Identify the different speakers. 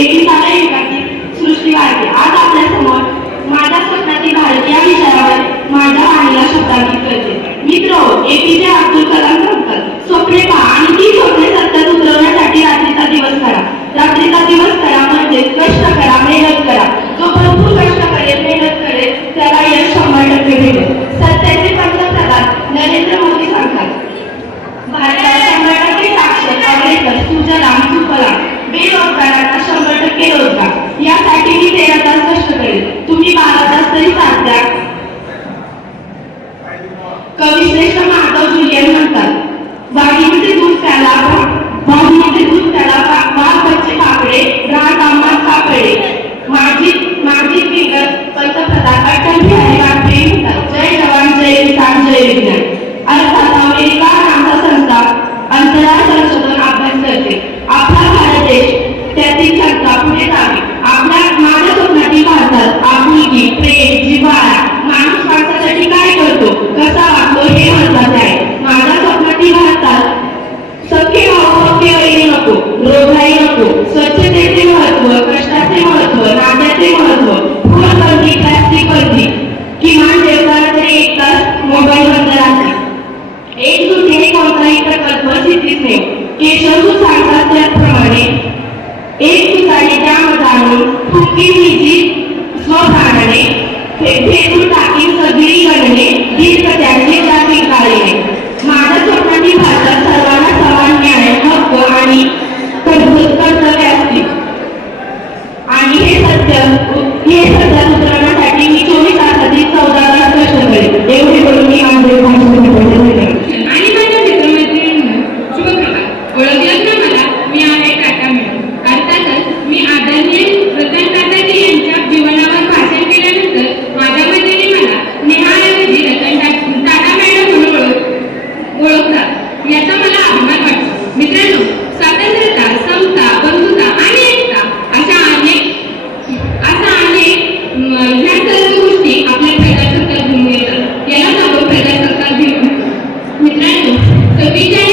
Speaker 1: एकोणीसाव्या युगाची सृष्टी वाढली आज आपल्यासमोर माझ्या स्वप्नाची भारतीय या विषयावर माझ्या वाणीला शब्दांकित करते मित्र एपीजे अब्दुल कलाम सांगतात स्वप्ने पहा आणि ती स्वप्ने उतरवण्यासाठी रात्रीचा दिवस करा रात्रीचा दिवस करा म्हणजे कष्ट करा मेहनत करा. रोगराई नको. स्वच्छतेचे महत्त्व कष्टाचे महत्त्व नात्याचे महत्त्व फोन प्लास्टिक बंदी किमान दिवसाचे एक तास मोबाईल बंद राहते. एक दुसरे कोणताही प्रकल्प स्थितीत नाही केशवू सांगतात त्याप्रमाणे एक ठिकाणी काम जाणून फुकी निजी टाकी सगळी
Speaker 2: याचा मला अभिमान वाटतो. मित्रांनो स्वातंत्र्यता समता बंधुता आणि एकता अशा अनेक असा अनेक ह्या सर्व गोष्टी आपल्या प्रजासत्ताक दिन येतात. यालाच आपण प्रजासत्ताक दिन मित्रांनो सव्वीस